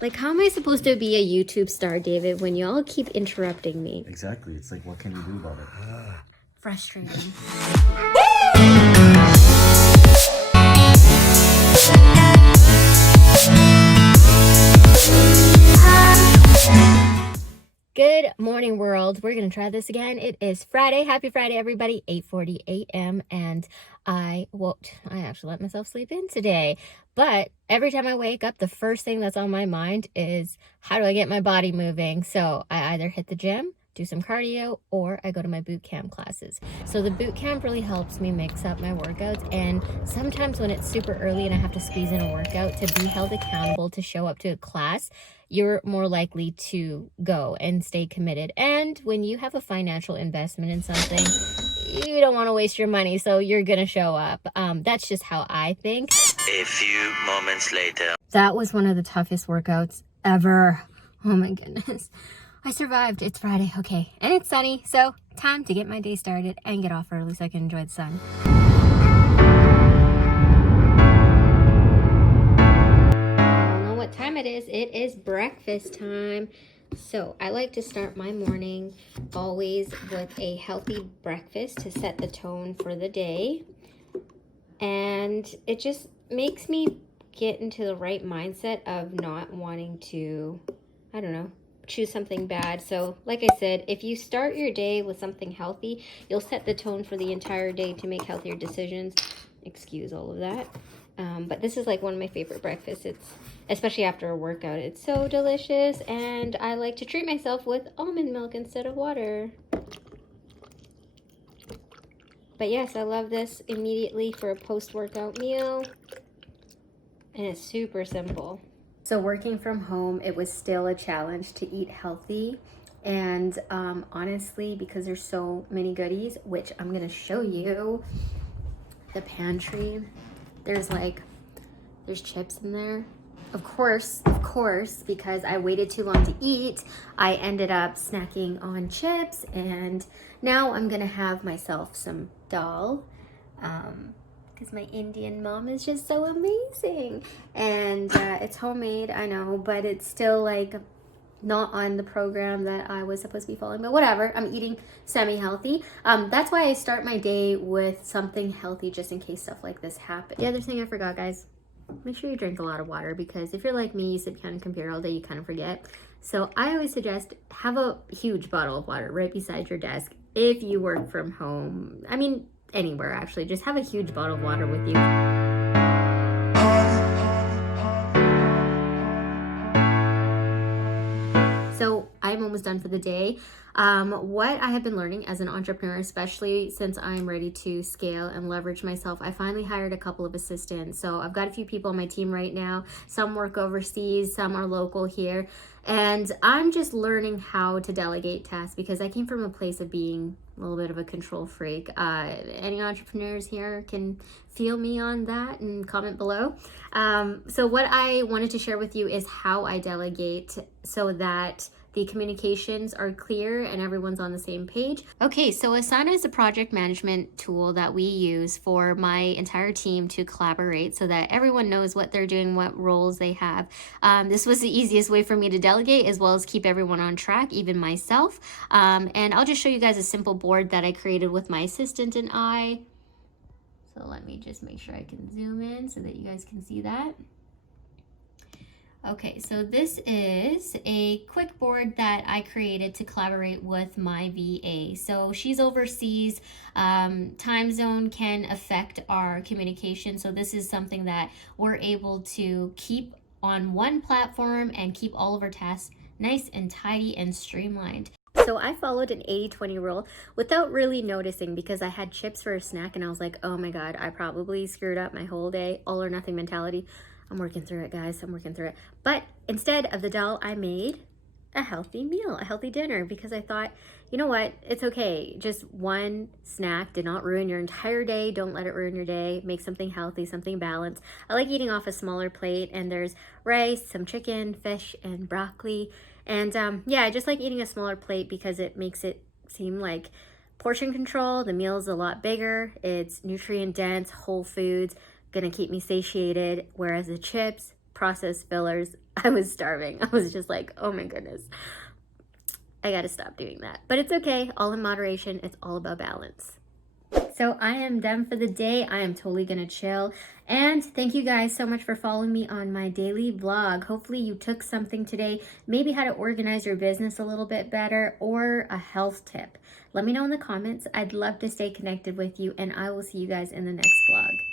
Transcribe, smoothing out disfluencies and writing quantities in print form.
Like, how am I supposed to be a YouTube star, David, when y'all keep interrupting me? Exactly. It's like, what can you do about it? Frustrating. Good morning, world. We're gonna try this again. It is Friday. Happy Friday, everybody. 8:40 a.m. and I actually let myself sleep in today. But every time I wake up, the first thing that's on my mind is, how do I get my body moving? So I either hit the gym, do some cardio, or I go to my boot camp classes. So the boot camp really helps me mix up my workouts, and sometimes when it's super early and I have to squeeze in a workout to be held accountable to show up to a class, you're more likely to go and stay committed. And when you have a financial investment in something, you don't want to waste your money, so you're gonna show up. That's just how I think. A few moments later. That was one of the toughest workouts ever. Oh my goodness. I survived. It's Friday. Okay. And it's sunny. So time to get my day started and get off early so I can enjoy the sun. I don't know what time it is. It is breakfast time. So I like to start my morning always with a healthy breakfast to set the tone for the day. And it just makes me get into the right mindset of not wanting to, I don't know, choose something bad. So like I said, if you start your day with something healthy, you'll set the tone for the entire day to make healthier decisions. Excuse all of that. But this is like one of my favorite breakfasts. It's especially after a workout. It's so delicious, and I like to treat myself with almond milk instead of water. But yes, I love this immediately for a post-workout meal, and it's super simple. So working from home, it was still a challenge to eat healthy. And honestly, because there's so many goodies, which I'm gonna show you, the pantry, there's chips in there. Of course, because I waited too long to eat, I ended up snacking on chips, and now I'm gonna have myself some dal. Because my Indian mom is just so amazing, and it's homemade, I know, but it's still like not on the program that I was supposed to be following, but whatever. I'm eating semi-healthy. That's why I start my day with something healthy, just in case stuff like this happens. The other thing I forgot, guys, make sure you drink a lot of water, because if you're like me, you sit behind a computer all day, you kind of forget. So I always suggest have a huge bottle of water right beside your desk. If you work from home, I mean, anywhere actually, just have a huge bottle of water with you. So I'm almost done for the day. What I have been learning as an entrepreneur, especially since I'm ready to scale and leverage myself, I finally hired a couple of assistants. So I've got a few people on my team right now. Some work overseas, some are local here. And I'm just learning how to delegate tasks, because I came from a place of being a little bit of a control freak. Any entrepreneurs here can feel me on that and comment below. So what I wanted to share with you is how I delegate so that the communications are clear and everyone's on the same page. Okay, so Asana is a project management tool that we use for my entire team to collaborate so that everyone knows what they're doing, what roles they have. This was the easiest way for me to delegate, as well as keep everyone on track, even myself. And I'll just show you guys a simple board that I created with my assistant and I. So let me just make sure I can zoom in so that you guys can see that. Okay, so this is a quick board that I created to collaborate with my VA. So she's overseas. Time zone can affect our communication. So this is something that we're able to keep on one platform and keep all of our tasks nice and tidy and streamlined. So I followed an 80-20 rule without really noticing, because I had chips for a snack and I was like, oh my God, I probably screwed up my whole day. All or nothing mentality. I'm working through it, guys. I'm working through it. But instead of the dal, I made a healthy meal, a healthy dinner, because I thought, you know what? It's okay. Just one snack did not ruin your entire day. Don't let it ruin your day. Make something healthy, something balanced. I like eating off a smaller plate, and there's rice, some chicken, fish, and broccoli. And yeah, I just like eating a smaller plate because it makes it seem like portion control. The meal is a lot bigger. It's nutrient dense, whole foods, gonna keep me satiated. Whereas the chips, processed fillers, I was starving. I was just like, oh my goodness, I gotta stop doing that. But it's okay, all in moderation. It's all about balance. So I am done for the day. I am totally gonna chill. And thank you guys so much for following me on my daily vlog. Hopefully you took something today, maybe how to organize your business a little bit better, or a health tip. Let me know in the comments. I'd love to stay connected with you, and I will see you guys in the next vlog.